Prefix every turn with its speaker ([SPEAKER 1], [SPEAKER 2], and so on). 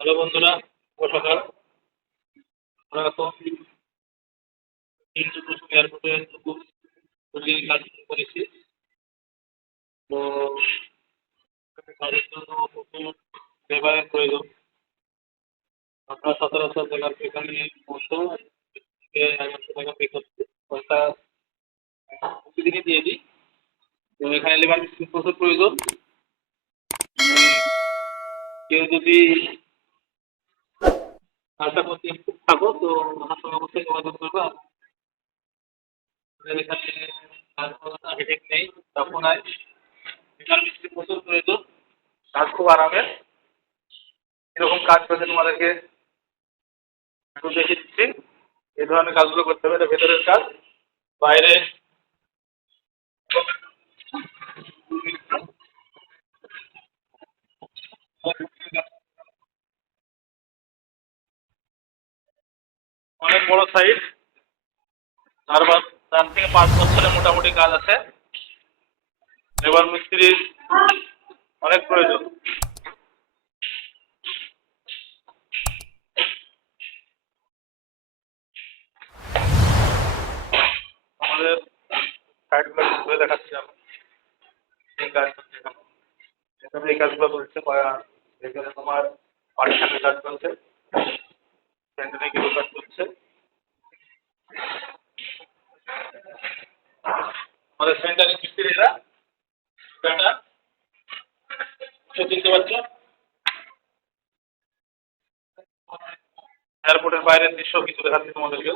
[SPEAKER 1] Hello বন্ধুরা, শুভ সকাল। আমরা এখন তিনটে কুসুম এয়ারপোর্টে বিল্ডিং কাজ শুরু করেছি। তো কাজের জন্য প্রচুর লেবারের প্রয়োজন। আপনার সচরাচর এখানে বলতো থেকে এগারোশো টাকা পে করতে পয়সা প্রতিদিনই দিয়ে দিই। তো এখানে লেবার প্রচুর প্রয়োজন। কেউ যদি কাজটা করতে ইচ্ছুক থাকো তো আমার সঙ্গে অবশ্যই যোগাযোগ করবে। এখানে আর্কিটেক্ট নেই তখন আয় লেবার মিস্ত্রি প্রচুর প্রয়োজন কাজ খুব আরামের। এরকম কাজ করতে তোমাদেরকে একটু দেখে দিচ্ছি। এই ধরনের কাজগুলো করতে হবে, এটা ভেতরের কাজ, বাইরে অনেক বড় সাইজ চার পাঁচ চার থেকে পাঁচ বছরের মোটামুটি কাজ আছে। লেবার মিস্ত্রির অনেক প্রয়োজন। আমাদের সাইডগুলো ঘুরে দেখাচ্ছি আমি এই কাজ করছে এখানে। এই কাজগুলো চলছে বা- এখানে তোমার বাড়ির সামনে কাজ চলছে। সেন্টারে কিছু কাজ চলছে আমাদের সেন্টারে মিস্ত্রিরা ডাটা চিনতে পারছ? এয়ারপোর্টের বাইরের দৃশ্য কিছু দেখাচ্ছি তোমাদেরকে